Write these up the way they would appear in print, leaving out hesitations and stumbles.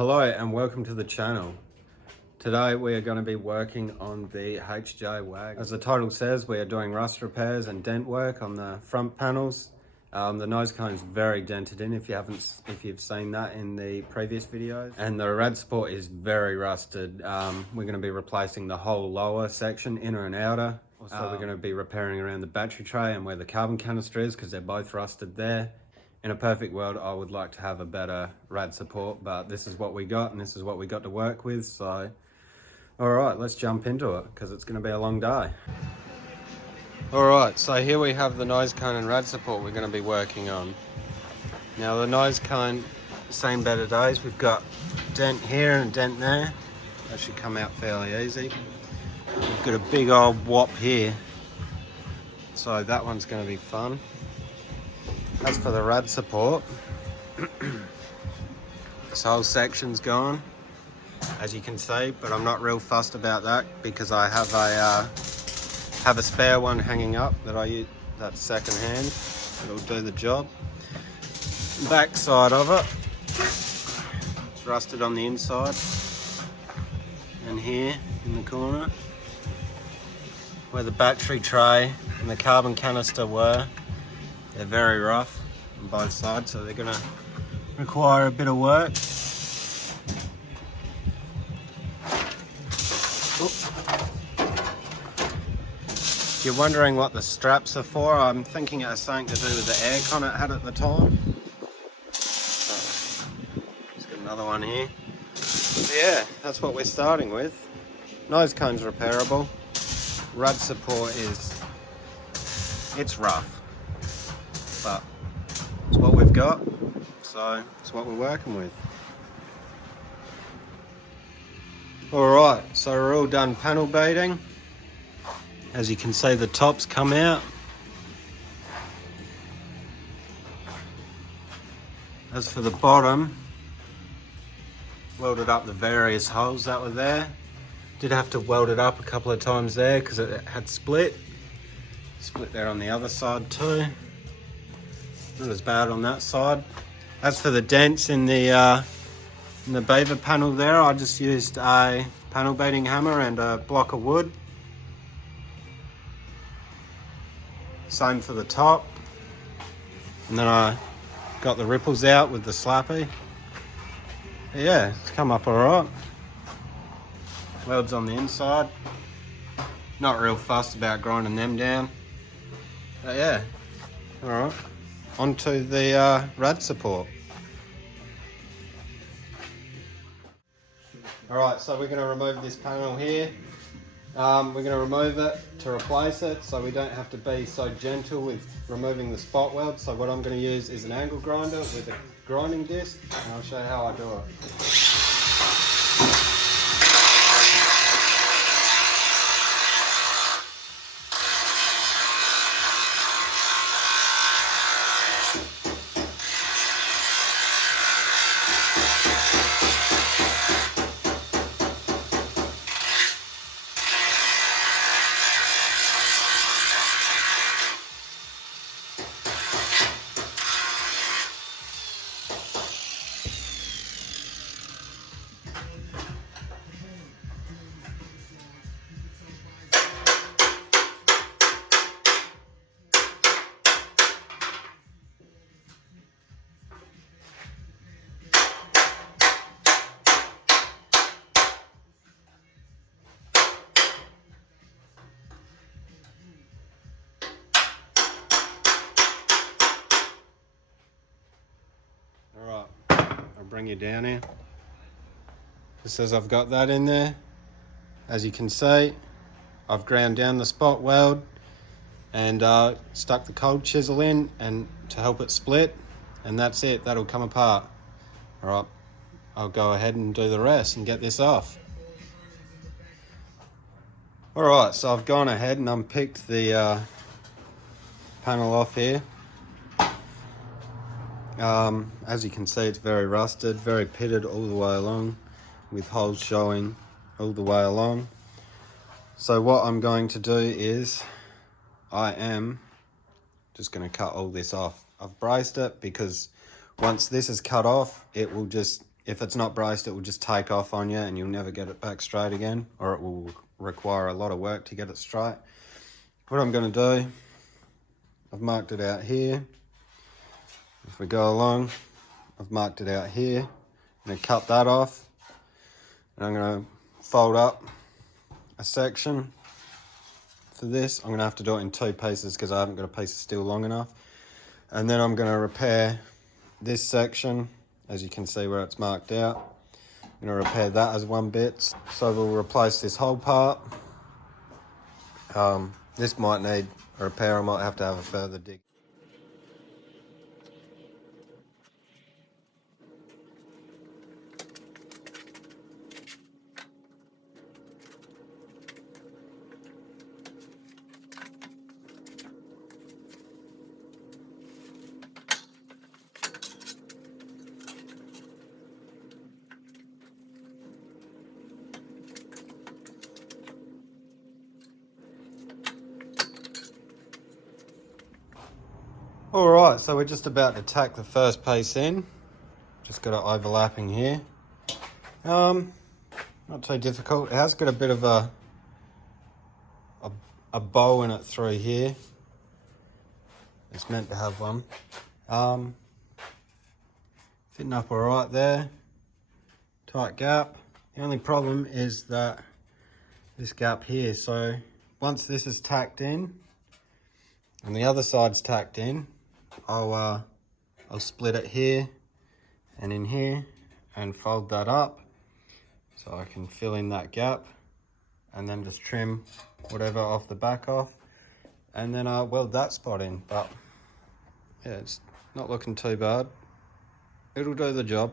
Hello and welcome to the channel. Today we are going to be working on the HJ WAGON. As the title says, we are doing rust repairs and dent work on the front panels. The nose cone is very dented in if you've seen that in the previous videos. And the rad support is very rusted. We're going to be replacing the whole lower section, inner and outer. Also we're going to be repairing around the battery tray and where the carbon canister is because they're both rusted there. In a perfect world, I would like to have a better rad support, but this is what we got and this is what we got to work with. So, all right, let's jump into it because it's going to be a long day. All right, so here we have the nose cone and rad support we're going to be working on. Now the nose cone, same better days. We've got a dent here and a dent there. That should come out fairly easy. We've got a big old whop here. So that one's going to be fun. As for the rad support, this whole section's gone, as you can see, but I'm not real fussed about that because I have a spare one hanging up that I use. That's second hand. It'll do the job. Back side of it, it's rusted on the inside, and here in the corner, where the battery tray and the carbon canister were. They're very rough on both sides, so they're going to require a bit of work. If you're wondering what the straps are for, I'm thinking it has something to do with the aircon it had at the time. So, just got another one here. So yeah, that's what we're starting with. Nose cone's repairable. Rad support it's rough. But it's what we've got, so it's what we're working with. Alright, so we're all done panel beating. As you can see, the tops come out. As for the bottom, welded up the various holes that were there. Did have to weld it up a couple of times there because it had split. Split there on the other side too. Not as bad on that side. As for the dents in the beaver panel there, I just used a panel beating hammer and a block of wood. Same for the top. And then I got the ripples out with the slappy. But yeah, it's come up alright. Welds on the inside. Not real fussed about grinding them down. But yeah, alright. Onto the rad support. Alright, so we're going to remove this panel here. We're going to remove it to replace it so we don't have to be so gentle with removing the spot weld. So what I'm going to use is an angle grinder with a grinding disc, and I'll show you how I do it. I'll bring you down here. Just as I've got that in there, as you can see, I've ground down the spot weld and stuck the cold chisel in and to help it split, and that's it. That'll come apart. All right, I'll go ahead and do the rest and get this off. All right, so I've gone ahead and unpicked the panel off here. As you can see, it's very rusted, very pitted all the way along, with holes showing all the way along. So what I'm going to do is, I am just going to cut all this off. I've braced it because once this is cut off, it'll if it's not braced, it will just take off on you and you'll never get it back straight again, or it will require a lot of work to get it straight. What I'm going to do, I've marked it out here. If we go along, I've marked it out here. I'm going to cut that off, and I'm going to fold up a section for this. I'm going to have to do it in 2 pieces because I haven't got a piece of steel long enough. And then I'm going to repair this section, as you can see where it's marked out. I'm going to repair that as 1 bit. So we'll replace this whole part. This might need a repair. I might have to have a further dig. Alright, so we're just about to tack the first piece in. Just got it overlapping here. Not too difficult. It has got a bit of a bow in it through here. It's meant to have one. Fitting up alright there. Tight gap. The only problem is that this gap here. So once this is tacked in and the other side's tacked in, I'll split it here and in here and fold that up so I can fill in that gap, and then just trim whatever off the back off, and then I'll weld that spot in. But yeah, it's not looking too bad. It'll do the job.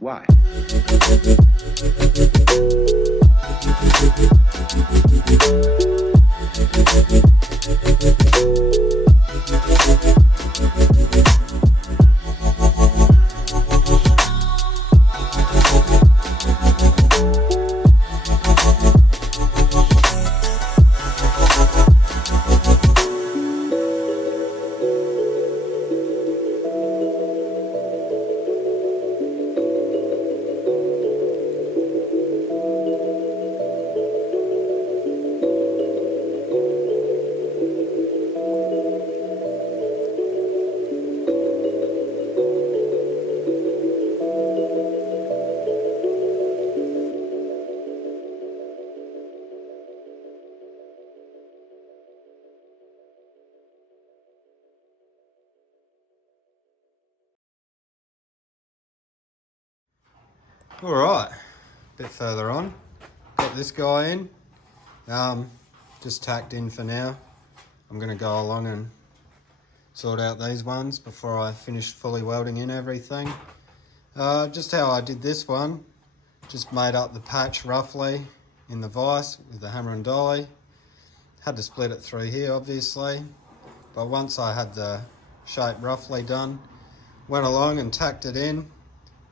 Why? All right, a bit further on, got this guy in, just tacked in for now. I'm gonna go along and sort out these ones before I finish fully welding in everything. Just how I did this one. Just made up the patch roughly in the vise with the hammer and dolly. Had to split it through here obviously, but once I had the shape roughly done, went along and tacked it in.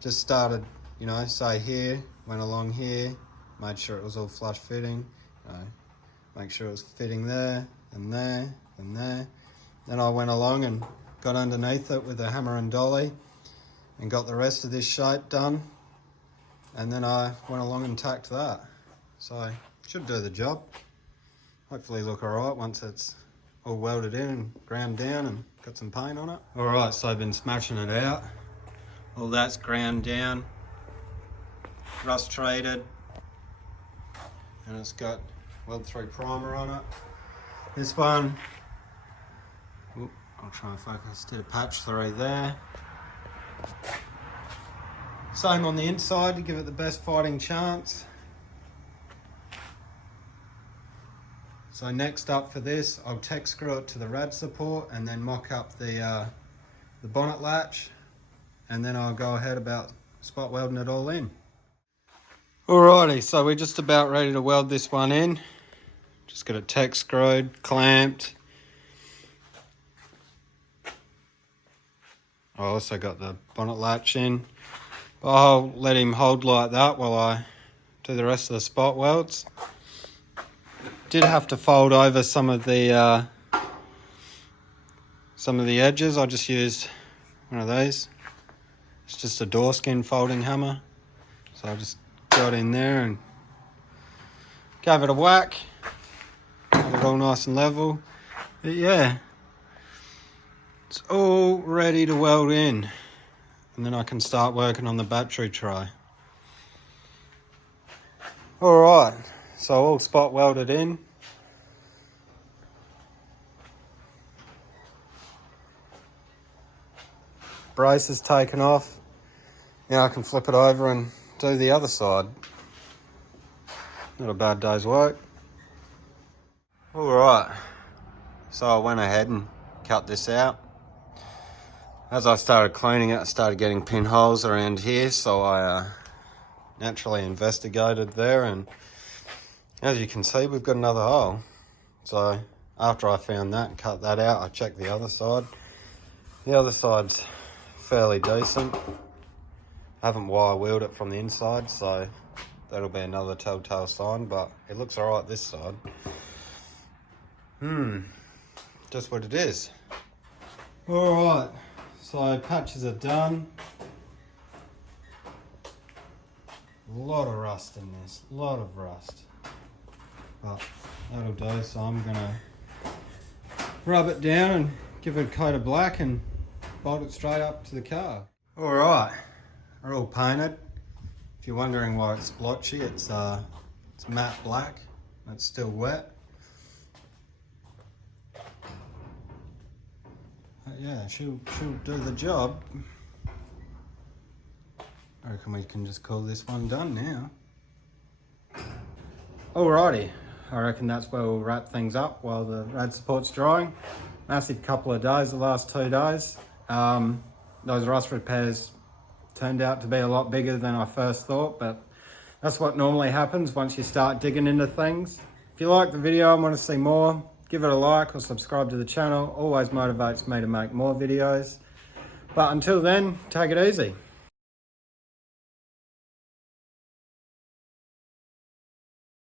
Just started, you know, say here, went along here, made sure it was all flush fitting, you know, make sure it was fitting there and there and there. Then I went along and got underneath it with a hammer and dolly and got the rest of this shape done. And then I went along and tacked that. So should do the job. Hopefully look alright once it's all welded in and ground down and got some paint on it. Alright, so I've been smashing it out. All that's ground down, rust treated, and it's got weld through primer on it. This one, I'll try and focus, did a patch through there. Same on the inside to give it the best fighting chance. So next up for this, I'll tech screw it to the rad support and then mock up the bonnet latch, and then I'll go ahead about spot welding it all in. Alrighty, so we're just about ready to weld this one in. Just got it tech screwed, clamped. I also got the bonnet latch in. I'll let him hold like that while I do the rest of the spot welds. Did have to fold over some of the edges. I just used one of these. It's just a door skin folding hammer. So I just got in there and gave it a whack. Got it all nice and level. But yeah, it's all ready to weld in. And then I can start working on the battery tray. Alright, so all spot welded in. Brace is taken off. Now I can flip it over and do the other side. Not a bad day's work. Alright, so I went ahead and cut this out. As I started cleaning it, I started getting pinholes around here, so I naturally investigated there, and as you can see, we've got another hole. So after I found that and cut that out, I checked the other side. The other side's fairly decent. I haven't wire wheeled it from the inside, so that'll be another telltale sign, but it looks alright this side. Just what it is. Alright, so patches are done. A lot of rust in this, a lot of rust. But that'll do, so I'm gonna rub it down and give it a coat of black and bolt it straight up to the car. Alright, they're all painted. If you're wondering why it's splotchy, it's matte black. It's still wet. But yeah, she'll do the job. I reckon we can just call this one done now. Alrighty, I reckon that's where we'll wrap things up while the rad support's drying. Massive couple of days, the last 2 days. Those rust repairs turned out to be a lot bigger than I first thought, but that's what normally happens once you start digging into things. If you like the video and want to see more, give it a like or subscribe to the channel. Always motivates me to make more videos. But until then, take it easy.